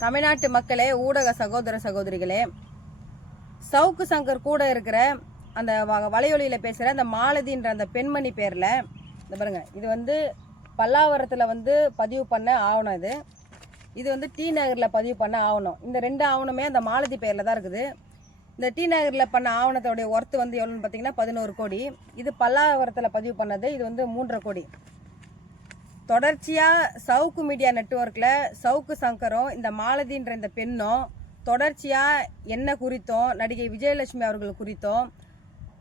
தமிழ்நாட்டு மக்களே ஊடக சகோதர சகோதரிகளே சவுக்கு சங்கர் கூட இருக்கிற அந்த வ- பேசுகிற அந்த மாலதின்ற அந்த பெண்மணி பேரில் இந்த பாருங்க இது வந்து பல்லாவரத்தில் வந்து பதிவு பண்ண ஆவணம் இது. இது வந்து டி நகரில் பதிவு பண்ண ஆவணம். இந்த ரெண்டு ஆவணமே அந்த மாலதி பேரில் தான் இருக்குது. இந்த டி நகரில் பண்ண ஆவணத்தோடைய ஒர்த்து வந்து எவ்வளோன்னு பார்த்தீங்கன்னா பதினோரு கோடி. இது பல்லாவரத்தில் பதிவு பண்ணது இது வந்து மூன்றரை கோடி. தொடர்ச்சியாக சவுக்கு மீடியா நெட்வொர்க்கில் சவுக்கு சங்கரும் இந்த மாலதின்ற இந்த பெண்ணும் தொடர்ச்சியாக என்ன குறித்தும் நடிகை விஜயலட்சுமி அவர்கள் குறித்தும்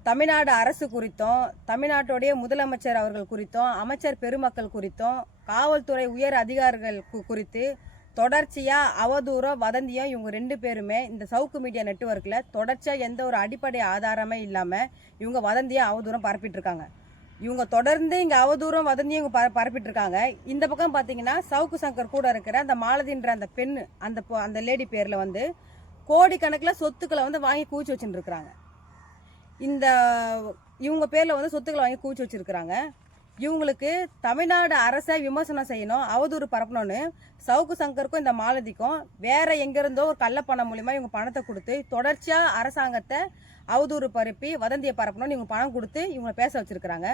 தமிழ்நாடு அரசு குறித்தும் தமிழ்நாட்டுடைய முதலமைச்சர் அவர்கள் குறித்தும் அமைச்சர் பெருமக்கள் குறித்தும் காவல்துறை உயர் அதிகாரிகள் குறித்து தொடர்ச்சியாக அவதூறம் வதந்தியும் இவங்க ரெண்டு பேருமே இந்த சவுக்கு மீடியா நெட்வொர்க்கில் தொடர்ச்சியாக எந்த ஒரு அடிப்படை ஆதாரமே இல்லாமல் இவங்க வதந்தியாக அவதூறம் பரப்பிட்டு இருக்காங்க. இவங்க தொடர்ந்து இங்கே அவதூறம் வதந்தி இவங்க பர பரப்பிட்டு இருக்காங்க இந்த பக்கம் பார்த்தீங்கன்னா சவுக்கு சங்கர் கூட இருக்கிற அந்த மாலதின்ற அந்த பெண் அந்த அந்த லேடி பேரில் வந்து கோடிக்கணக்கில் சொத்துக்களை வந்து வாங்கி குவிச்சு வச்சுட்டு இருக்கிறாங்க இந்த இவங்க பேரில் வந்து சொத்துக்களை வாங்கி குவிச்சு வச்சிருக்கிறாங்க. இவங்களுக்கு தமிழ்நாடு அரசை விமர்சனம் செய்யணும் அவதூறு பரப்பணும்னு சவுக்கு சங்கருக்கும் இந்த மாலதிக்கும் வேற எங்கேருந்தோ ஒரு கள்ளப்பணம் மூலிமா இவங்க பணத்தை கொடுத்து தொடர்ச்சியாக அரசாங்கத்தை அவதூறு பரப்பி வதந்தியை பரப்பணும்னு இவங்க பணம் கொடுத்து இவங்களை பேச வச்சிருக்கிறாங்க.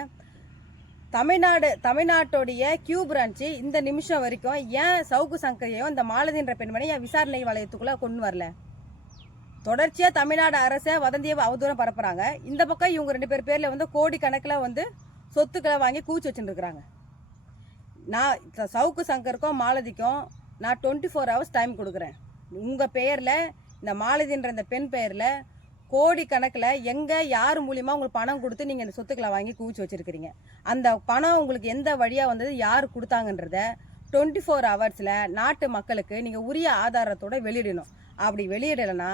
தமிழ்நாடு தமிழ்நாட்டுடைய கியூ பிரான்ச்சு இந்த நிமிஷம் வரைக்கும் ஏன் சவுக்கு சங்கரையோ இந்த மாலதின்ற பெண்மணி ஏன் விசாரணை வளையத்துக்குள்ளே கொண்டு வரல? தொடர்ச்சியாக தமிழ்நாடு அரசை வதந்தியை அவதூறம் பரப்புகிறாங்க இந்த பக்கம் இவங்க ரெண்டு பேர் பேரில் வந்து கோடி கணக்கில் வந்து சொத்துக்களை வாங்கி கூச்சி வச்சுருக்குறாங்க நான் சவுக்கு சங்கருக்கும் மாலதிக்கும் நான் டுவெண்ட்டி ஃபோர் ஹவர்ஸ் டைம் கொடுக்குறேன். உங்கள் பெயரில் இந்த மாலதின்ற இந்த பெண் பெயரில் கோடி கணக்கில் எங்கே யார் மூலிமா உங்களுக்கு பணம் கொடுத்து நீங்கள் இந்த சொத்துக்களை வாங்கி குவிச்சு வச்சுருக்கிறீங்க? அந்த பணம் உங்களுக்கு எந்த வழியாக வந்தது யார் கொடுத்தாங்கன்றத டுவெண்ட்டி ஃபோர் ஹவர்ஸில் நாட்டு மக்களுக்கு நீங்கள் உரிய ஆதாரத்தோட வெளியிடணும். அப்படி வெளியிடலைன்னா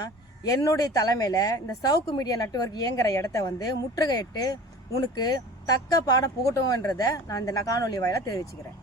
என்னுடைய தலைமையில் இந்த சவுக்கு மீடியா நெட்வொர்க் இயங்குற இடத்த வந்து முற்றுகையிட்டு உனக்கு தக்க பாடம் புகட்டும்ன்றதை நான் இந்த காணொலி வாயிலாக தெரிவிச்சுக்கிறேன்.